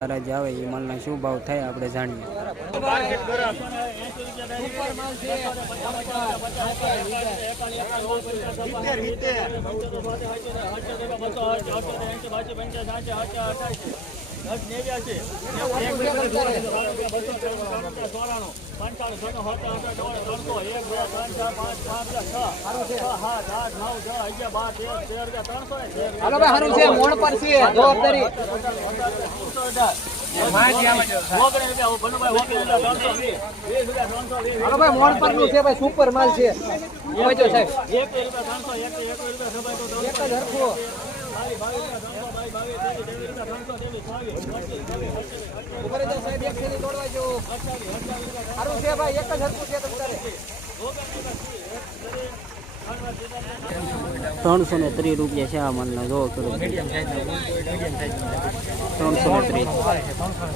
જે આવે એ માલના શું ભાવ થાય આપણે જાણીએ। હાલો ભાઈ હારું છે મોણ પર છે જવાબદારી હાલો ભાઈ મોણ પર નું છે ભાઈ સુપર માલ છે જોજો સાહેબ એક જ હરખો ઉપર જાવ સાહેબ એક થેલી તોડવા જો હારું છે ભાઈ એક જ હરખું છે તમારે 330 રૂપિયા છે આ માલના જો કરો 330।